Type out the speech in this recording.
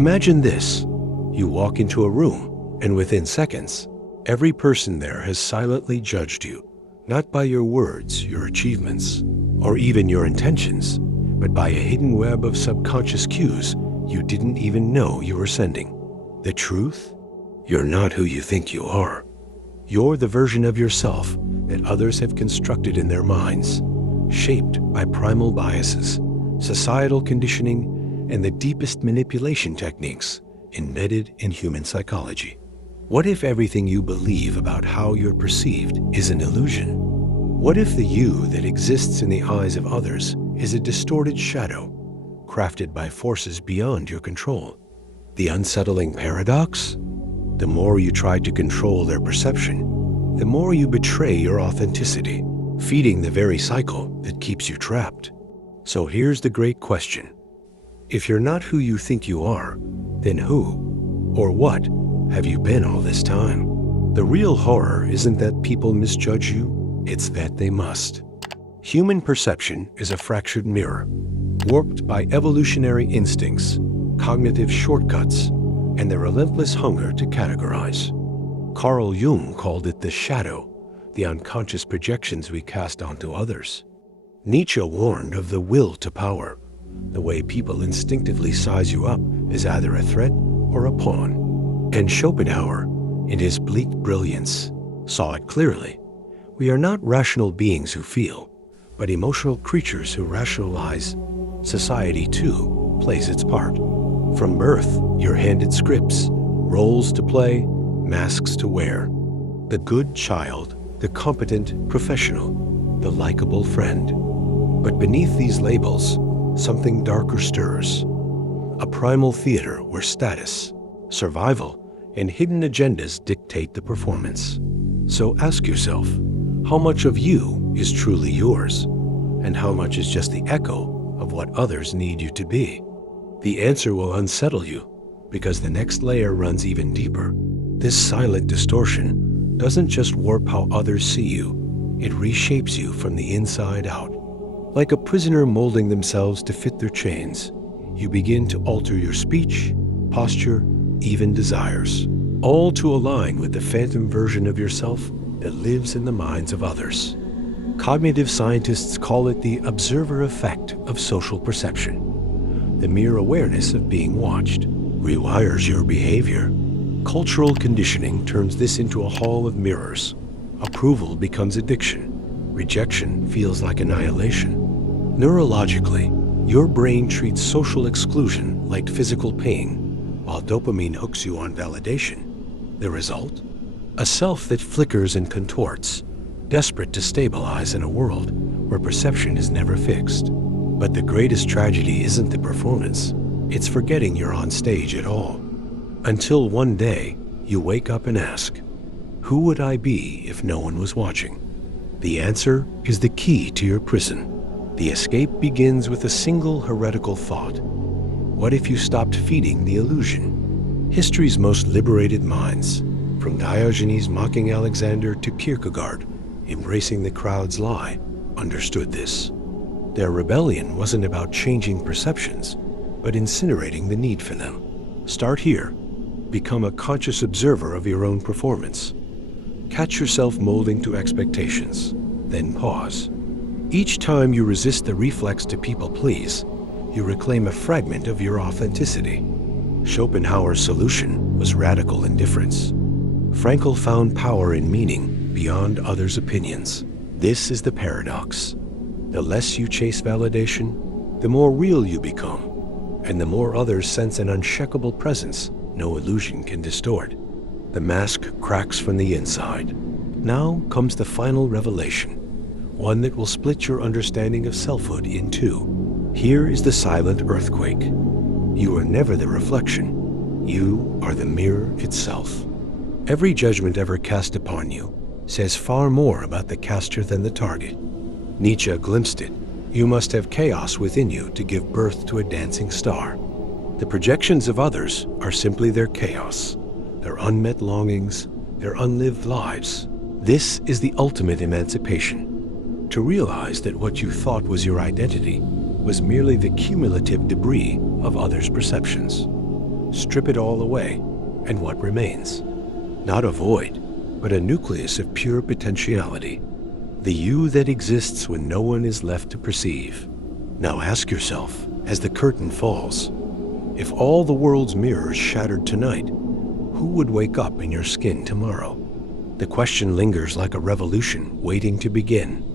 Imagine this. You walk into a room, and within seconds, every person there has silently judged you, not by your words, your achievements, or even your intentions, but by a hidden web of subconscious cues you didn't even know you were sending. The truth? You're not who you think you are. You're the version of yourself that others have constructed in their minds, shaped by primal biases, societal conditioning, and the deepest manipulation techniques embedded in human psychology. What if everything you believe about how you're perceived is an illusion? What if the you that exists in the eyes of others is a distorted shadow, crafted by forces beyond your control? The unsettling paradox? The more you try to control their perception, the more you betray your authenticity, feeding the very cycle that keeps you trapped. So here's the great question. If you're not who you think you are, then who or what have you been all this time? The real horror isn't that people misjudge you, it's that they must. Human perception is a fractured mirror, warped by evolutionary instincts, cognitive shortcuts, and the relentless hunger to categorize. Carl Jung called it the shadow, the unconscious projections we cast onto others. Nietzsche warned of the will to power, the way people instinctively size you up as either a threat or a pawn. And Schopenhauer, in his bleak brilliance, saw it clearly. We are not rational beings who feel, but emotional creatures who rationalize. Society, too, plays its part. From birth, you're handed scripts, roles to play, masks to wear. The good child, the competent professional, the likable friend. But beneath these labels, something darker stirs. A primal theater where status, survival, and hidden agendas dictate the performance. So ask yourself, how much of you is truly yours, and how much is just the echo of what others need you to be? The answer will unsettle you, because the next layer runs even deeper. This silent distortion doesn't just warp how others see you, it reshapes you from the inside out. Like a prisoner molding themselves to fit their chains, you begin to alter your speech, posture, even desires, all to align with the phantom version of yourself that lives in the minds of others. Cognitive scientists call it the observer effect of social perception. The mere awareness of being watched rewires your behavior. Cultural conditioning turns this into a hall of mirrors. Approval becomes addiction. Rejection feels like annihilation. Neurologically, your brain treats social exclusion like physical pain, while dopamine hooks you on validation. The result? A self that flickers and contorts, desperate to stabilize in a world where perception is never fixed. But the greatest tragedy isn't the performance, it's forgetting you're on stage at all. Until one day, you wake up and ask, who would I be if no one was watching? The answer is the key to your prison. The escape begins with a single heretical thought. What if you stopped feeding the illusion? History's most liberated minds, from Diogenes mocking Alexander to Kierkegaard embracing the crowd's lie, understood this. Their rebellion wasn't about changing perceptions, but incinerating the need for them. Start here. Become a conscious observer of your own performance. Catch yourself molding to expectations, then pause. Each time you resist the reflex to people please, you reclaim a fragment of your authenticity. Schopenhauer's solution was radical indifference. Frankl found power in meaning beyond others' opinions. This is the paradox. The less you chase validation, the more real you become, and the more others sense an unshakable presence no illusion can distort. The mask cracks from the inside. Now comes the final revelation, one that will split your understanding of selfhood in two. Here is the silent earthquake. You are never the reflection. You are the mirror itself. Every judgment ever cast upon you says far more about the caster than the target. Nietzsche glimpsed it. You must have chaos within you to give birth to a dancing star. The projections of others are simply their chaos, their unmet longings, their unlived lives. This is the ultimate emancipation. To realize that what you thought was your identity was merely the cumulative debris of others' perceptions. Strip it all away, and what remains? Not a void, but a nucleus of pure potentiality. The you that exists when no one is left to perceive. Now ask yourself, as the curtain falls, if all the world's mirrors shattered tonight, who would wake up in your skin tomorrow? The question lingers like a revolution waiting to begin.